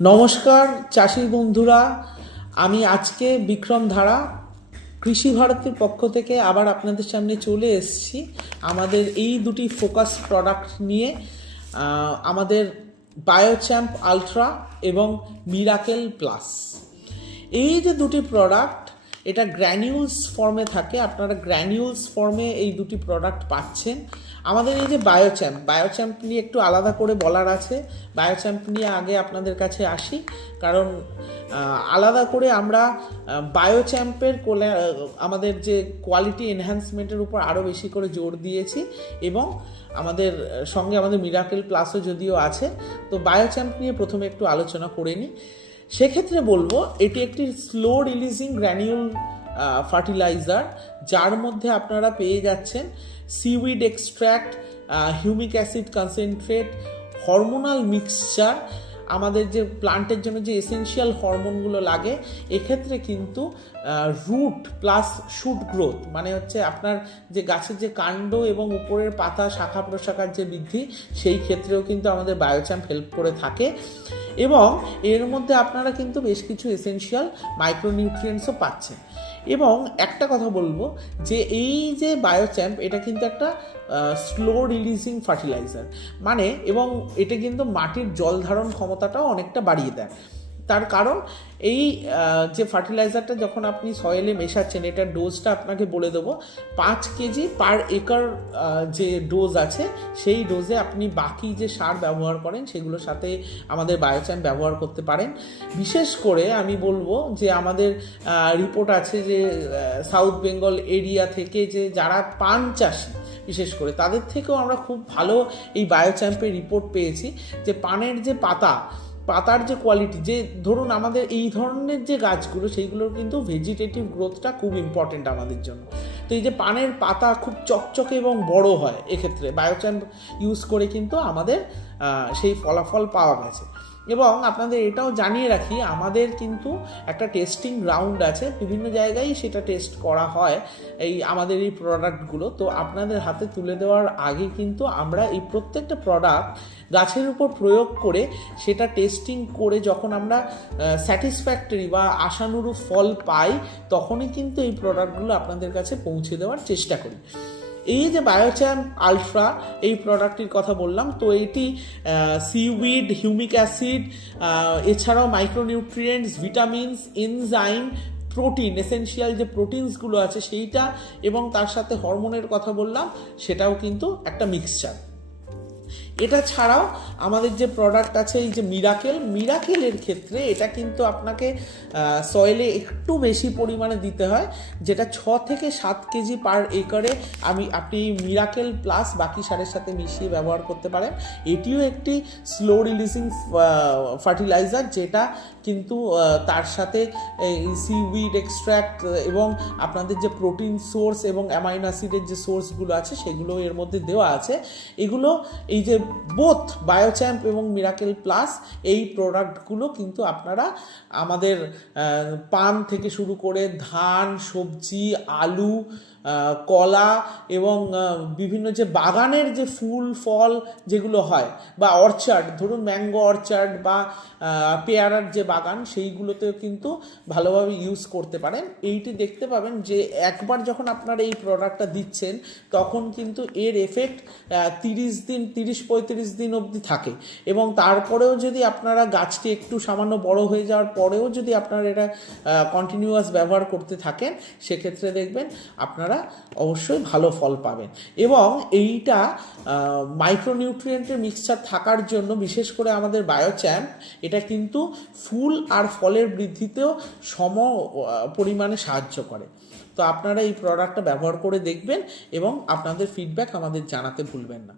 নমস্কার, চাষি বন্ধুরা। আমি আজকে বিক্রম ধারা, কৃষি ভারতীর পক্ষ থেকে আবার আপনাদের সামনে চলে এসেছি আমাদের এই দুটি ফোকাস প্রোডাক্ট নিয়ে আমাদের বায়োচ্যাম্প আলট্রা এবং মিরাকেল প্লাস এই যে দুটি প্রোডাক্ট এটা গ্র্যানিউলস ফর্মে থাকে। আপনারা গ্র্যানিউলস ফর্মে এই দুটি প্রোডাক্ট পাচ্ছেন। আমাদের এই যে বায়োচ্যাম্প বায়োচ্যাম্প নিয়ে একটু আলাদা করে বলার আছে। বায়োচ্যাম্প নিয়ে আগে আপনাদের কাছে আসি। কারণ আলাদা করে আমরা বায়োচ্যাম্পের কোলে আমাদের যে কোয়ালিটি এনহ্যান্সমেন্টের উপর আরও বেশি করে জোর দিয়েছি এবং আমাদের, সঙ্গে আমাদের মিরাকেল প্লাসও যদিও আছে। তো বায়োচ্যাম্প নিয়ে প্রথমে একটু আলোচনা করে নিই। সেক্ষেত্রে বলব, এটি একটি স্লো রিলিজিং গ্র্যানিউল ফার্টিলাইজার যার মধ্যে আপনারা পেয়ে যাচ্ছেন seaweed extract humic acid concentrate hormonal mixture আমাদের যে প্লান্টের জন্য যে এসেনশিয়াল হরমোনগুলো লাগে, এক্ষেত্রে কিন্তু রুট প্লাস শুট গ্রোথ মানে হচ্ছে আপনার যে গাছের যে কাণ্ড এবং উপরের পাতা শাখা প্রশাখার যে বৃদ্ধি, সেই ক্ষেত্রেও কিন্তু আমাদের বায়োচ্যাম্প হেল্প করে থাকে। এবং এর মধ্যে আপনারা কিন্তু বেশ কিছু এসেনশিয়াল মাইক্রোনিউট্রিয়েন্টসও পাচ্ছেন। এবং একটা কথা বলব যে এই যে বায়োচ্যাম্প এটা কিন্তু একটা স্লো রিলিজিং ফার্টিলাইজার মানে এবং এটা কিন্তু মাটির জল ধারণ ক্ষমতাটাও অনেকটা বাড়িয়ে দেয়। তার কারণ এই যে ফার্টিলাইজারটা যখন আপনি সয়েলে মেশাচ্ছেন এটার ডোজটা আপনাকে বলে দেবো, পাঁচ কেজি পার একর যে ডোজ আছে, সেই ডোজে আপনি বাকি যে সার ব্যবহার করেন, সেগুলোর সাথে আমাদের বায়োচ্যাম ব্যবহার করতে পারেন। বিশেষ করে আমি বলব যে আমাদের রিপোর্ট আছে যে সাউথ বেঙ্গল এরিয়া থেকে যে যারা পান চাষি বিশেষ করে। তাদের থেকেও আমরা খুব ভালো এই বায়োচ্যাম্পের রিপোর্ট পেয়েছি যে পানের যে পাতা, পাতার যে কোয়ালিটি যে ধরুন আমাদের এই ধরনের যে গাছগুলো, সেইগুলোর কিন্তু ভেজিটেটিভ গ্রোথটা খুব ইম্পর্টেন্ট আমাদের জন্য। তো এই যে পানের পাতা খুব চকচকে এবং বড় হয়, এক্ষেত্রে বায়োচ্যাম্প ইউজ করে কিন্তু আমাদের সেই ফলাফল পাওয়া গেছে। এবং আপনাদের এটাও জানিয়ে রাখি, আমাদের কিন্তু একটা টেস্টিং গ্রাউন্ড আছে। বিভিন্ন জায়গায় সেটা টেস্ট করা হয় এই আমাদের এই প্রোডাক্টগুলো তো আপনাদের হাতে তুলে দেওয়ার আগে কিন্তু আমরা এই প্রত্যেকটা প্রোডাক্ট গাছের উপর প্রয়োগ করে সেটা টেস্টিং করে যখন আমরা স্যাটিসফ্যাক্টরি বা আশানুরূপ ফল পাই, তখনই কিন্তু এই প্রোডাক্টগুলো আপনাদের কাছে পৌঁছে দেওয়ার চেষ্টা করি। এই যে বায়োচ্যাম আলট্রা এই প্রোডাক্টটির কথা বললাম, তো এটি সিউইড হিউমিক অ্যাসিড এছাড়াও micronutrients vitamins enzyme protein essential যে প্রোটিনসগুলো আছে সেইটা এবং তার সাথে হরমোনের কথা বললাম, সেটাও কিন্তু একটা মিক্সচার এটা ছাড়াও আমাদের যে প্রোডাক্ট আছে, এই যে মিরাকেল মিরাকেলের ক্ষেত্রে এটা কিন্তু আপনাকে সয়েলে একটু বেশি পরিমাণে দিতে হয়, যেটা ছ থেকে সাত কেজি পার একরে আমি, আপনি মিরাকেল প্লাস বাকি সারের সাথে মিশিয়ে ব্যবহার করতে পারেন। এটিও একটি স্লো রিলিজিং ফার্টিলাইজার যেটা কিন্তু তার সাথে সিউইড এক্সট্র্যাক্ট এবং আপনাদের যে প্রোটিন সোর্স এবং অ্যামাইনো অ্যাসিডের যে সোর্সগুলো আছে সেগুলো এর মধ্যে দেওয়া আছে। এগুলো, এই যে বোথ বায়োচ্যাম্প এবং মিরাকেল প্লাস এই প্রোডাক্টগুলো কিন্তু আপনারা আমাদের পান থেকে শুরু করে ধান, সবজি, আলু কলা এবং বিভিন্ন যে বাগানের যে ফুল, ফল যেগুলো হয় বা অর্চার্ড ধরুন ম্যাঙ্গো অর্চার্ড বা পেয়ারার যে বাগান সেইগুলোতেও কিন্তু ভালোভাবে ইউজ করতে পারেন। এইটি দেখতে পাবেন যে একবার যখন আপনারা এই প্রোডাক্টটা দিচ্ছেন, তখন কিন্তু এর এফেক্ট তিরিশ দিন, তিরিশ পঁয়ত্রিশ দিন অবধি থাকে। এবং তারপরেও যদি আপনারা গাছটি একটু সামান্য বড় হয়ে যাওয়ার পরেও যদি আপনারা এটা কন্টিনিউয়াস ব্যবহার করতে থাকেন, সেক্ষেত্রে দেখবেন আপনারা অবশ্যই ভালো ফল পাবেন। এবং এইটা মাইক্রোনিউট্রিয়েন্টের মিক্সচার থাকার জন্য বিশেষ করে আমাদের বায়োচ্যাম্প এটা কিন্তু ফুল আর ফলের বৃদ্ধিতেও সম পরিমাণে সাহায্য করে। তো আপনারা এই প্রোডাক্টটা ব্যবহার করে দেখবেন এবং আপনাদের ফিডব্যাক আমাদের জানাতে ভুলবেন না।